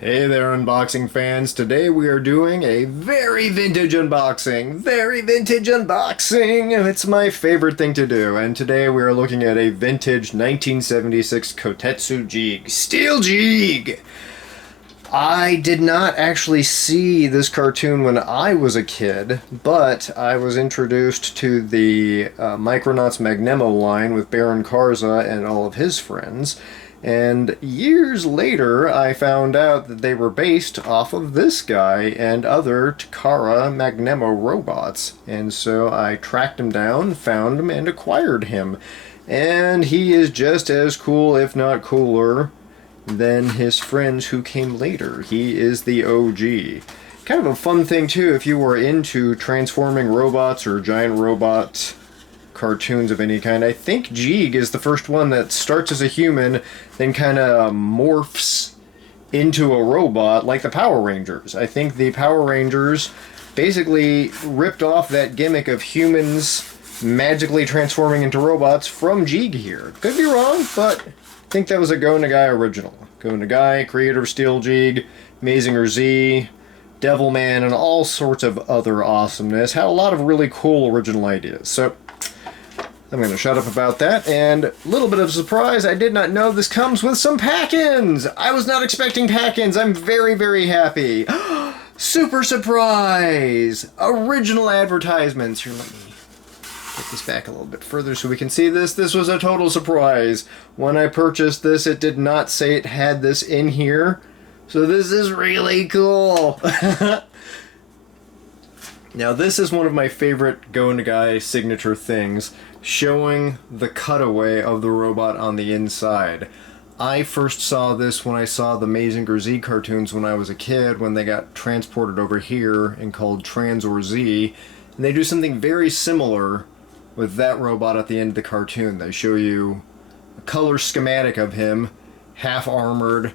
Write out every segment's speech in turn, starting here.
Hey there, unboxing fans. Today we are doing a very vintage unboxing. Very vintage unboxing! It's my favorite thing to do. And today we are looking at a vintage 1976 Kotetsu Jeeg. Steel Jeeg! I did not actually see this cartoon when I was a kid, but I was introduced to the Micronauts Magnemo line with Baron Karza and all of his friends. And years later, I found out that they were based off of this guy and other Takara Magnemo robots. And so I tracked him down, found him, and acquired him. And he is just as cool, if not cooler, than his friends who came later. He is the OG. Kind of a fun thing, too, if you were into transforming robots or giant robot cartoons of any kind. I think Jeeg is the first one that starts as a human, then kind of morphs into a robot like the Power Rangers. I think the Power Rangers basically ripped off that gimmick of humans magically transforming into robots from Jeeg here. Could be wrong, but I think that was a Go Nagai original. Go Nagai, creator of Steel Jeeg, Mazinger Z, Devilman, and all sorts of other awesomeness. Had a lot of really cool original ideas. So I'm going to shut up about that, and a little bit of a surprise, I did not know this comes with some pack-ins! I was not expecting pack-ins, I'm very, very happy! Super surprise! Original advertisements. Here, let me get this back a little bit further so we can see this. This was a total surprise. When I purchased this, it did not say it had this in here, so this is really cool! Now, this is one of my favorite Go Nagai signature things, showing the cutaway of the robot on the inside. I first saw this when I saw the Mazinger Z cartoons when I was a kid, when they got transported over here and called Trans or Z, and they do something very similar with that robot at the end of the cartoon. They show you a color schematic of him, half armored,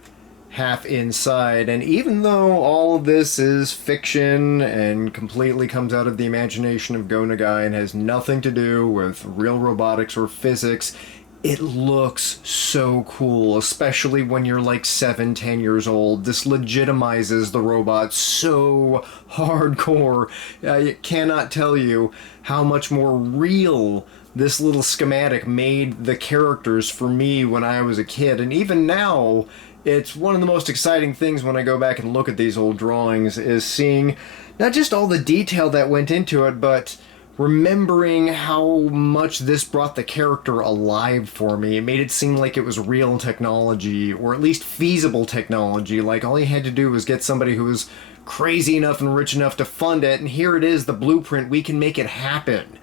half inside, and even though all of this is fiction and completely comes out of the imagination of Go Nagai and has nothing to do with real robotics or physics, it looks so cool, especially when you're like 7, 10 years old. This legitimizes the robot so hardcore. I cannot tell you how much more real this little schematic made the characters for me when I was a kid, and even now, it's one of the most exciting things when I go back and look at these old drawings, is seeing not just all the detail that went into it, but remembering how much this brought the character alive for me. It made it seem like it was real technology, or at least feasible technology. Like, all you had to do was get somebody who was crazy enough and rich enough to fund it, and here it is, the blueprint. We can make it happen.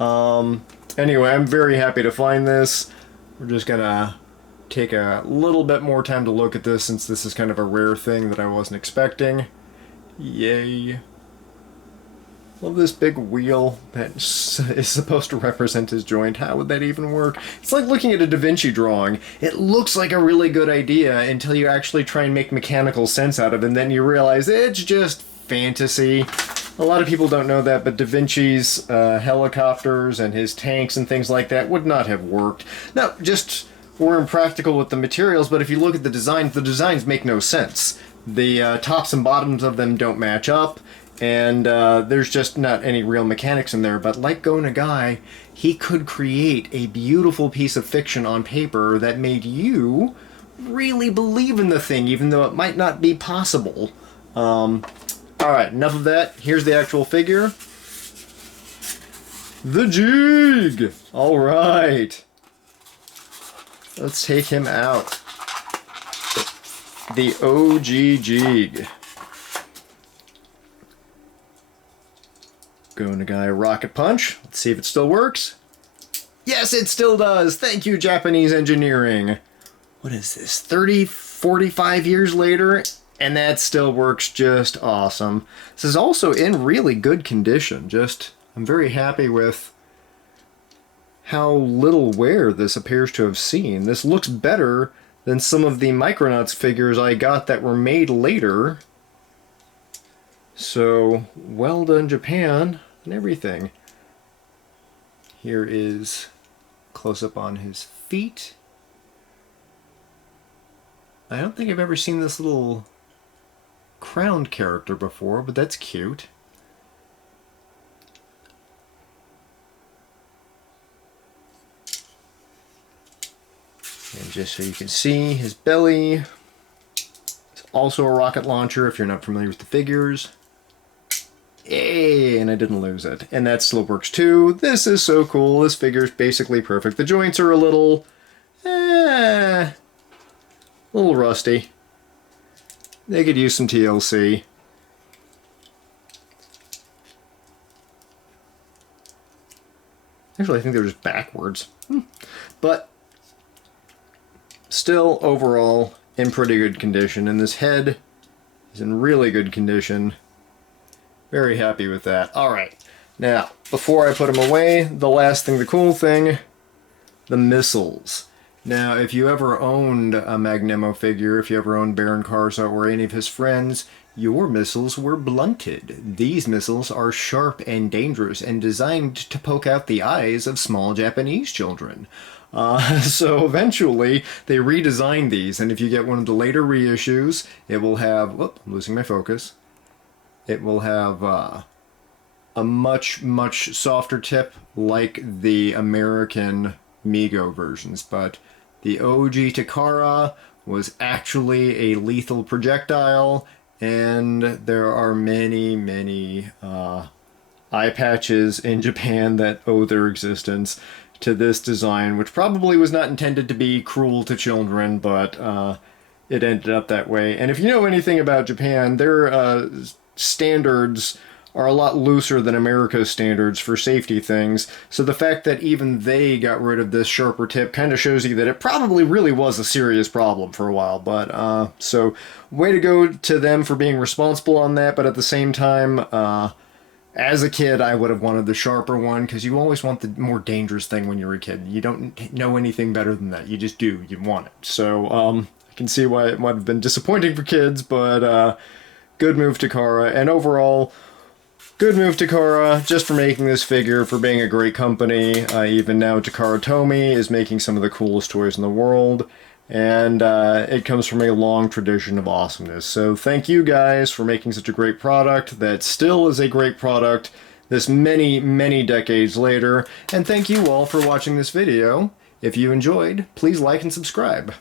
Anyway, I'm very happy to find this. We're just gonna take a little bit more time to look at this, since this is kind of a rare thing that I wasn't expecting. Yay. Love this big wheel that is supposed to represent his joint. How would that even work? It's like looking at a Da Vinci drawing. It looks like a really good idea until you actually try and make mechanical sense out of it, and then you realize it's just fantasy. A lot of people don't know that, but Da Vinci's helicopters and his tanks and things like that would not have worked. Now, just were impractical with the materials, but if you look at the designs make no sense. The tops and bottoms of them don't match up, and there's just not any real mechanics in there. But like Go Nagai, he could create a beautiful piece of fiction on paper that made you really believe in the thing, even though it might not be possible. Alright, enough of that. Here's the actual figure. The Jeeg! Alright. Let's take him out. The OG Jeeg. Go Nagai Rocket Punch. Let's see if it still works. Yes, it still does! Thank you, Japanese engineering. What is this, 30, 45 years later? And that still works just awesome. This is also in really good condition. I'm very happy with how little wear this appears to have seen. This looks better than some of the Micronauts figures I got that were made later. So, well done, Japan, and everything. Here is close-up on his feet. I don't think I've ever seen this little crowned character before, but that's cute. And just so you can see, his belly. It's also a rocket launcher if you're not familiar with the figures. Yay, and I didn't lose it. And that still works too. This is so cool. This figure's basically perfect. The joints are a little rusty. They could use some TLC. Actually, I think they're just backwards. But still, overall, in pretty good condition. And this head is in really good condition. Very happy with that. Alright, now, before I put them away, the last thing, the cool thing, the missiles. Now, if you ever owned a Magnemo figure, if you ever owned Baron Karza or any of his friends, your missiles were blunted. These missiles are sharp and dangerous and designed to poke out the eyes of small Japanese children. So eventually, they redesigned these, and if you get one of the later reissues, it will have... Whoop, I'm losing my focus. It will have a much, much softer tip like the American Mego versions, but the OG Takara was actually a lethal projectile, and there are many, many eye patches in Japan that owe their existence to this design, which probably was not intended to be cruel to children, but it ended up that way. And if you know anything about Japan, their standards are a lot looser than America's standards for safety things, so the fact that even they got rid of this sharper tip kind of shows you that it probably really was a serious problem for a while. But so way to go to them for being responsible on that, but at the same time, as a kid, I would have wanted the sharper one, because you always want the more dangerous thing when you're a kid. You don't know anything better than that. You just do. You want it. So I can see why it might have been disappointing for kids, but good move, Takara. And overall, good move, Takara, just for making this figure, for being a great company. Even now, Takara Tomy is making some of the coolest toys in the world. And it comes from a long tradition of awesomeness. So thank you guys for making such a great product that still is a great product this many, many decades later. And thank you all for watching this video. If you enjoyed, please like and subscribe.